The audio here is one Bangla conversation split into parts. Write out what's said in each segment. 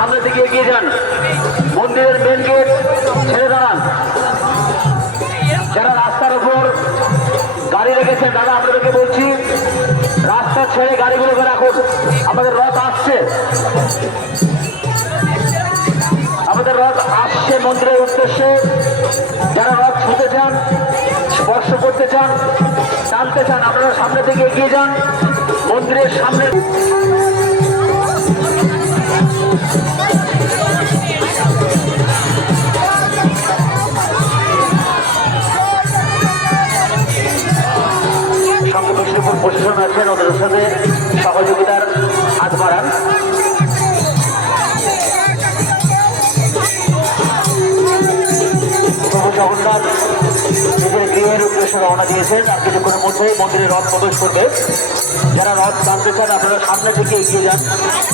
সামনের দিকে এগিয়ে যান। মন্দিরের মেন গেট ছেড়ে দাঁড়ান। যারা রাস্তার উপর গাড়ি রেখেছেন দাদা আপনাদেরকে বলছি রাস্তা ছেড়ে গাড়িগুলোকে রাখুন। আমাদের রথ আসছে, আমাদের রথ আসছে মন্দিরের উদ্দেশ্যে। যারা রথ ছুঁতে চান, স্পর্শ করতে চান, টানতে চান, আপনারা সামনের দিকে এগিয়ে যান। মন্দিরের সামনে সঙ্গে বিষ্ণুপুর প্রশাসন আছেন, ওদের সাথে সহযোগিতার হাত বাড়ান। প্রভু জগন্নাথ নিজের গৃহের উদ্দেশ্যে রওনা দিয়েছেন। আর কিছুক্ষণের মধ্যেই মন্দিরে রথ প্রবেশ করবে। যারা রথ টানতে চান আপনারা সামনে থেকে এগিয়ে যান।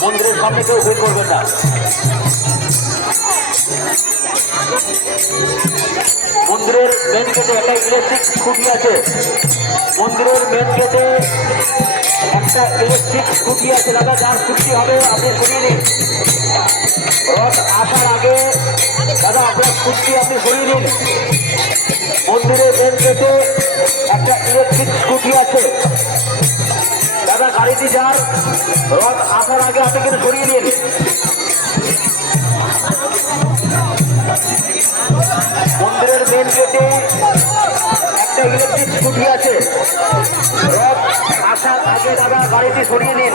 মন্দিরের সামনে কেউ ভিড় করবেন না। মন্দিরের মেন গেটে একটা ইলেকট্রিক স্কুটি আছে। মন্দিরের মেন গেটে একটা ইলেকট্রিক স্কুটি আছে। দাদা যার স্কুটি হবে আপনি সরিয়ে নিন। রথ আসার আগে দাদা আপনার স্কুটি আপনি সরিয়ে নিন। মন্দিরের মেন গেটে একটা ইলেকট্রিক স্কুটি আছে। দাদা গাড়িটি যার রথ আসার আগে আপনি কিন্তু সরিয়ে নিন। মন্দিরের মেন গেটে একটা ইলেকট্রিক স্কুটি আছে। রথ আসার আগে দাদা গাড়িটি সরিয়ে নিন।